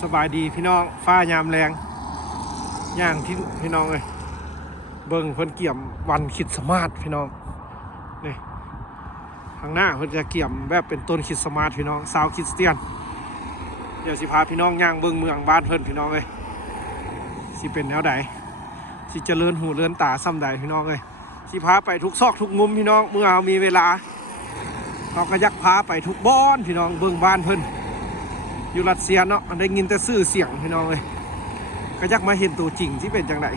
สบายดีพี่น้องฟ้ายามแรงย่างที่พี่น้องเลยเบิ่งเพิ่นเกี่ยมวันคริสต์มาสพี่น้องนี่ข้างหน้าเพิ่นจะเกี่ยมแบบเป็นต้นคริสต์มาสพี่น้องชาวคริสเตียนเดี๋ยวสิพาพี่น้องย่างเบิ่งเมืองบ้านเพิ่นพี่น้องเลยสิเป็นแนวใดสิเจริญหูเรือนตาซ้ำใดพี่น้องเลยสิพาไปทุกซอกทุกมุมพี่น้องเมื่อเรามีเวลาเราก็ยักพาไปทุกบ้านพี่น้องเบิ่งบ้านเพิ่นอยู่รัสเซียเนาะได้ยินแต่ชื่อเสียงพี่น้องเลยก็ยักมาเห็นตัวจริงที่เป็นจังได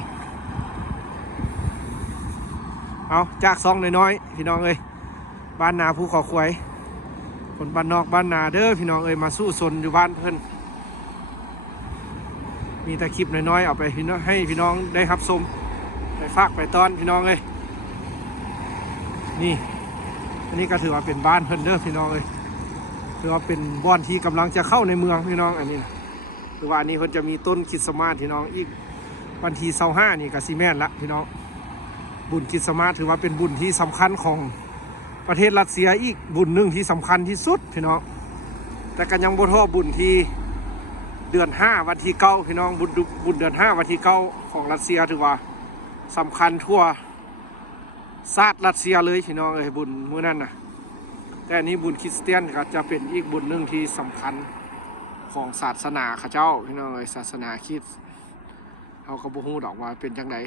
เอาจากซองน้อยๆพี่น้องเลยบ้านนาภูเขาควายคนบ้านนอกบ้านนาเด้อพี่น้องเอ้ยมาสู้ซนอยู่บ้านเพิ่นมีแต่คลิปน้อยๆเอาไปพี่น้องให้พี่น้องได้รับชมไปฝากไปต้อนพี่น้องเลยนี่อันนี้ก็ถือว่าเป็นบ้านเพิ่นเด้อพี่น้องเลยถือว่าเป็นบ้านที่กำลังจะเข้าในเมืองพี่น้องอันนี้นะคือว่าอันนี้เพิ่นจะมีต้นคริสต์มาสพี่น้องอีกวันที่25นี่ก็สิแม่นละพี่น้องบุญคริสต์มาสถือว่าเป็นบุญที่สำคัญของประเทศรัสเซียอีกบุญหนึ่งที่สำคัญที่สุดพี่น้องแต่ก็ยังบ่เท่าบุญที่เดือน5วันที่9พี่น้องบุญเดือน5วันที่9ของรัสเซียถือว่าสำคัญทั่วชาติรัสเซียเลยพี่น้องเอ้ยบุญมื้อนั้นน่ะแต่อันนี้บุญคริสเตียนก็จะเป็นอีกบุญหนึ่งที่สำคัญของศาสนาข้าเจ้าพี่น้องเอ้ยศาสนาคริสต์เขาก็บ่ฮู้ดอกว่าเป็นจังได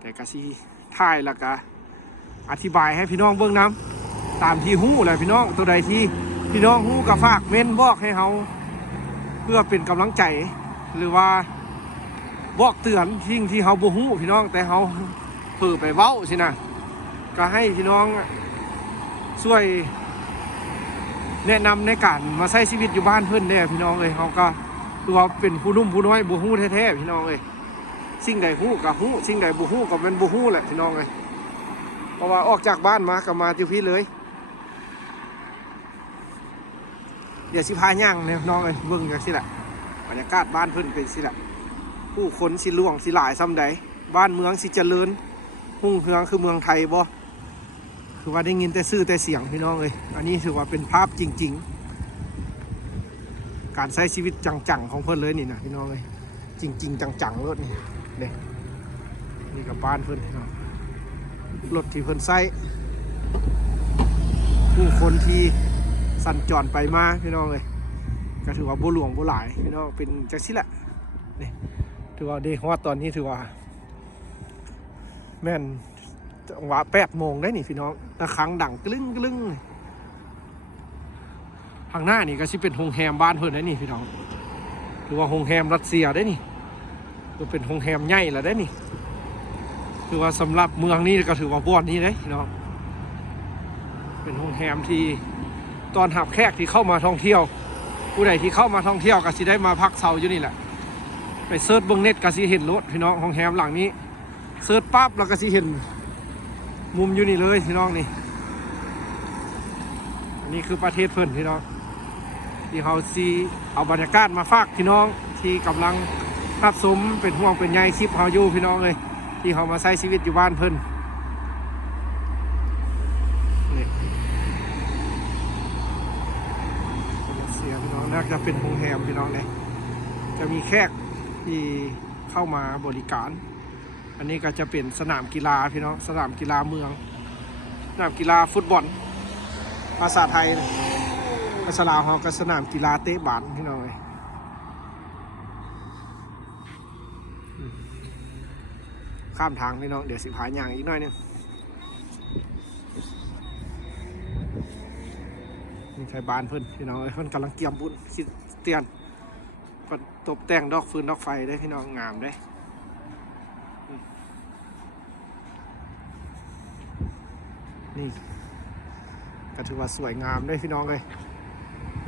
แต่ก็สิถ่ายแล้วก็อธิบายให้พี่น้องเบิ่งนำตามที่ฮู้แหละพี่น้องตัวใดที่พี่น้องฮู้ก็ฝากเม้นบอกให้เฮาเพื่อเป็นกำลังใจหรือว่าบอกเตือนสิ่งที่เฮาบ่ฮู้พี่น้องแต่เฮาเผลอไปเว้าสินะก็ให้พี่น้องช่วยแนะนำในการมาใช้ชีวิตอยู่บ้านเพิ่นเด้พี่น้องเอ้ยเฮาก็คือว่าเป็นผู้นุ่มผู้น้อยบ่ฮู้แท้ๆพี่น้องเอ้ยสิ่งใดฮู้ก็ฮู้สิ่งใดบ่ฮู้ก็เป็นบ่ฮู้แหละพี่น้องเอ้ยเพราะว่าออกจากบ้านมาก็มาที่พี่เลยเดี๋ยวสิพาย่างเนี่ยน้องเอ้ยเบิ่งจังซี่แหละบรรยากาศบ้านเพิ่นเป็นสิแหละผู้คนสิล่วงสิหลายซ้ำใดบ้านเมืองสิเจริญรุ่งเรืองคือเมืองไทยบ่คือว่าได้ยินแต่ชื่อแต่เสียงพี่น้องเอ้ยอันนี้ถือว่าเป็นภาพจริงๆการใช้ชีวิตจังๆของเพิ่นเลยนี่นะพี่น้องเอ้ยจริงๆจังๆรถนี่เด้นี่กับบ้านเพิ่นพี่น้องรถที่เพิ่นใช้ผู้คนที่สัญจรไปมาพี่น้องเลยก็ถือว่าบ่หลวงบ่หลายพี่น้องเป็นจังซี่แหละนี่ถือว่าได้ฮอดตอนนี้ถือว่าแม่นจังหวะ8 โมงได้นี่พี่น้องระฆังดังกลึ้งกลึ้งทางหน้านี่ก็สิเป็นโรงแรมบ้านเพิ่นได้นี่พี่น้องถือว่าโรงแรมรัสเซียได้นี่ก็เป็นโรงแรมใหญ่แล้วได้นี่ถือว่าสำหรับเมืองนี้ก็ถือว่าบ่อนนี้เด้พี่น้องเป็นโรงแรมที่ตอนรับแขกที่เข้ามาท่องเที่ยวผู้ใดที่เข้ามาท่องเที่ยวก็สิได้มาพักเช้าอยู่นี่แหละไปเซิร์ชเบิ่งเน็ตก็สิเห็นรถพี่น้องโรงแรมหลังนี้เซิร์ชปั๊บแล้วก็สิเห็นมุมอยู่นี่เลยพี่น้องนี่อันนี้คือประเทศเพิ่นพี่น้องที่เขาสิเอาบรรยากาศมาฝากพี่น้องที่กำลังรับชมเป็นห่วงเป็นใยคลิปเขาอยู่พี่น้องเลยที่เขามาใช้ชีวิตอยู่บ้านเพิ่นนี่เสียพี่น้องน่าจะเป็นโรงแรมพี่น้องเนี่ยจะมีแขกที่เข้ามาบริการอันนี้ก็จะเป็นสนามกีฬาพี่น้องสนามกีฬาเมืองสนามกีฬาฟุตบอลภาษาไทยภาษาลาวเขาก็สนามกีฬาเตะบาสพี่น้องเลยข้ามทางพี่น้องเดี๋ยวสิพาย่างอีกหน่อยนึงนี่ใช่บ้านเพิ่นพี่น้องเพิ่นกำลังเกี่ยมบุญคริสเตียนตกแต่งดอกฟืนดอกไฟได้พี่น้องงามได้นี่ก็ถือว่าสวยงามได้พี่น้องเลย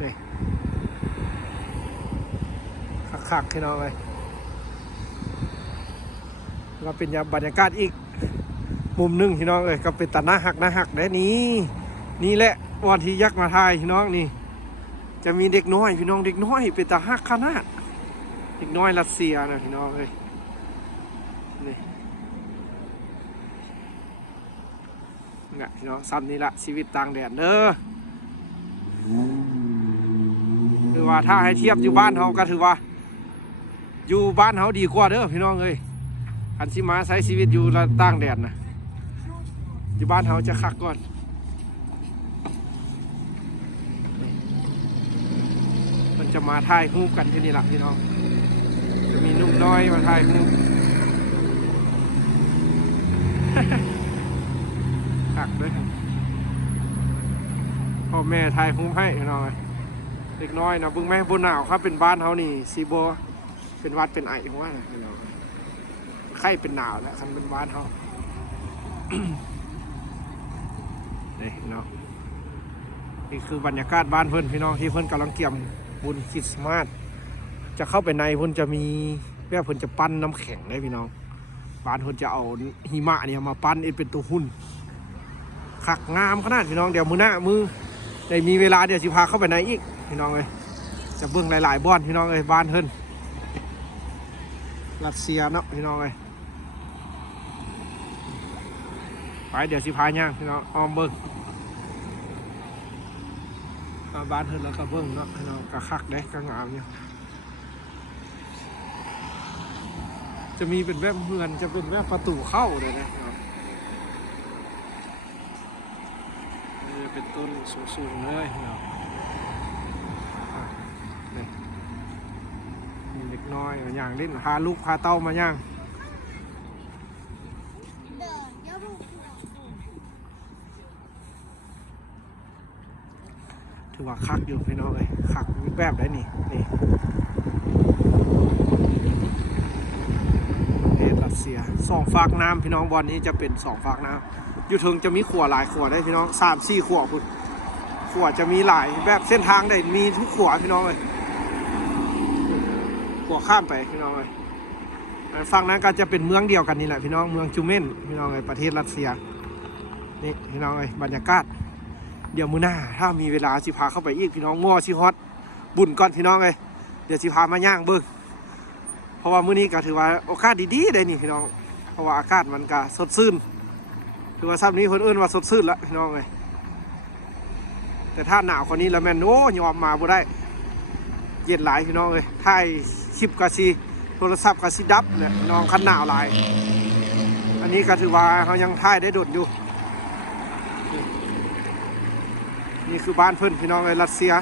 นี่คักๆพี่น้องเลยก็เป็นบรรยากาศอีกมุมหนึ่งพี่น้องเลยก็เป็นตาหน้าหักได้นี่แหละวันที่ยักษ์มาทายพี่น้องนี่จะมีเด็กน้อยพี่น้องเด็กน้อยเป็นตาหักขนาดเด็กน้อยรัสเซียนะพี่น้องเลยนี่เนี่ยพี่น้องซ้ำนี่ละชีวิตต่างแดนเด้อคือว่า ว่าถ้าให้เทียบอยู่บ้านเขาก็ถือว่าอยู่บ้านเขาดีกว่าเด้อพี่น้องเอ้ยอันที่มาใช้ชีวิตอยู่ต่างแดนนะอยู่บ้านเขาจะคักก่อนมันจะมาถ่ายรูปกันที่นี่แหละพี่น้องจะมีนุ่มน้อยมาถ่ายรูปคักด้วยพ่อแม่ถ่ายรูปให้พี่น้องเล็กน้อยนะบึงแม่บนหนาวครับเป็นบ้านเขานี่ซีโบเป็นวัดเป็นไอของว่าพี่น้องไข้เป็นหนาวแล้วคันเป็นบ้านเขานี่เนาะนี่คือบรรยากาศบ้านเพื่อนพี่น้องที่เพื่อนกำลังเกี่ยมบุญคริสต์มาสจะเข้าไปในเพื่อนจะมีแม่เพื่อนจะปั้นน้ำแข็งได้พี่น้องบ้านเพื่อนจะเอาหิมะเนี่ยมาปั้นเป็นตัวหุ่นขักงามขนาดพี่น้องเดี๋ยวมือได้มีเวลาเดี๋ยวสิพาเข้าไปในอีกพี่น้องเลยจะเบิ่งหลายๆบ้านพี่น้องเลยบ้านเพื่อนรัสเซียเนาะพี่น้องเลยไปเดี๋ยวสิพาย่างพี่น้องอ้อมเบิ่งบ้านเพิ่นแล้วก็เบิ่งเนาะพี่น้องก็คักได้ก็งามอยู่จะมีเป็นแบบเฮือนจะเป็นแบบประตูเข้าเลยนะนี่เป็นต้นสูงๆเลยเนาะมีเล็กน้อยอย่างเล่นพาลูกพาเต้ามาย่างถือว่าคักอยู่พี่น้องเลยคักแบบได้นี่ประเทศรัสเซีย2 ฝากน้ำพี่น้องบอลนี้จะเป็น2 ฝากน้ำอยู่ถึงจะมีขัวหลายขัวได้พี่น้อง3-4 ขัวคุณขัวจะมีหลายแบบเส้นทางได้มีทุกขัวพี่น้องเลยขัวข้ามไปพี่น้องเลยฝั่งนั้นก็จะเป็นเมืองเดียวกันนี่แหละพี่น้องเมืองจูเมนพี่น้องเลยประเทศรัสเซียนี่พี่น้องเลยบรรยากาศเดี๋ยวมื้อหน้าถ้ามีเวลาสิพาเข้าไปอีกพี่น้องง้อชิฮอตบุญก่อนพี่น้องเลยเดี๋ยวสิพามาย่างเบิ่งเพราะว่ามื้อนี้ก็ถือว่าโอกาสดีๆเลยนี่พี่น้องเพราะว่าอากาศมันก็สดชื่นถือว่าซ้ำนี้คนอื่นว่าสดชื่นแล้วพี่น้องเลยแต่ถ้าหนาวกว่านี้แล้วแม่นโอ้ยอมมาบ่ได้เย็นหลายพี่น้องเลยถ่ายคลิปก็สิโทรศัพท์ก็สิดับเนี่ยน้องคันหนาวหลายอันนี้ก็ถือว่าเขายังถ่ายได้โดดอยู่นี่คือบ้านเพื่อนพี่น้องในรัสเซีย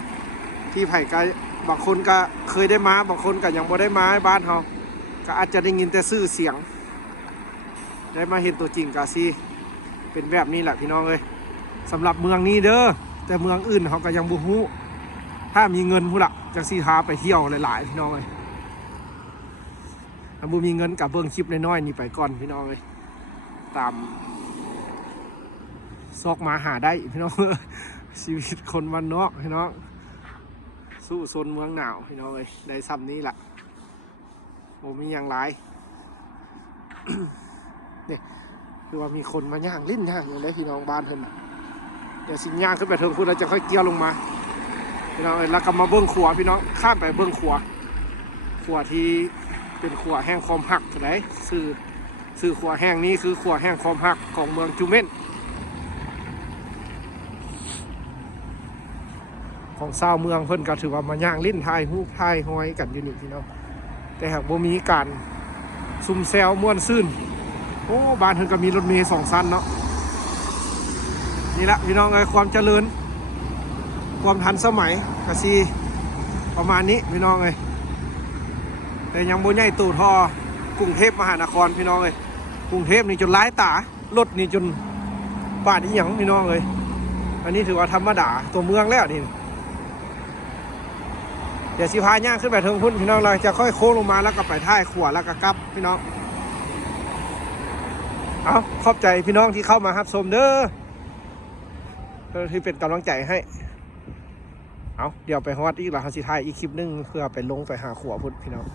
ที่ไผ่ก็บางคนก็เคยได้มาบางคนก็ยังบ่ได้มาบ้านเขาก็อาจจะได้ยินแต่ชื่อเสียงได้มาเห็นตัวจริงก็สิเป็นแบบนี้แหละพี่น้องเลยสำหรับเมืองนี้เด้อแต่เมืองอื่นเขาก็ยังบ่ฮู้ถ้ามีเงินผู้ละจังสิพาไปเที่ยวหลายๆพี่น้องเลยถ้าบ่มีเงินกับเบิ่งคลิปน้อยๆนี่ไปก่อนพี่น้องเลยตามซอกมาหาได้พี่น้องชีวิตคนวันนอกพี่น้องสู้ซนเมืองหนาวพี่น้องเลยได้ซ้ำนี้แหละผมมีอย่างไร เนี่ยคือว่ามีคนมาย่างลิ้นย่างอย่างไรพี่น้องบ้านเพิ่นเดี๋ยวสิย่างขึ้นไปเทิงคุณเราจะค่อยเกี่ยวลงมาพี่น้องแล้วก็มาเบิ้งขัวพี่น้องข้ามไปเบิ้งขัวที่เป็นขัวแห้งคอมหักไหนซื้อขัวแห้งนี้คือขัวแห้งคอมหักของเมืองจูเมนของชาวเมืองเพิ่นก็ถือว่ามาย่างลิ้นทายหูทายห้อยกันอยู่นี่พี่น้องแต่หากบ่มีการซุ่มแซวม่วนซื่นโอ้บ้านเพิ่นก็มีรถเมล์2 ชั้นเนาะนี่ละพี่น้องเอ้ยความเจริญความทันสมัยก็สิประมาณนี้พี่น้องเอ้ยแต่ยังบ่ใหญ่ตู่ทอกรุงเทพมหานครพี่น้องเอ้ยกรุงเทพนี่จนหลายตารถนี่จนป่านอีหยังพี่น้องเอ้ยอันนี้ถือว่าธรรมดาตัวเมืองแล้วนี่เดี๋ยวสิพาย่างขึ้นไปเทิงพุ่นพี่น้องเราจะค่อยโค้งลงมาแล้วก็ไปท้ายขวาแล้วก็กลับพี่น้องเอาขอบใจพี่น้องที่เข้ามารับชมเด้อที่เป็นกำลังใจให้เอาเดี๋ยวไปฮอดอีกแล้วเขาสิท้ายอีกคลิปนึงเพื่อไปลงไปหาขวาพุ่นพี่น้อง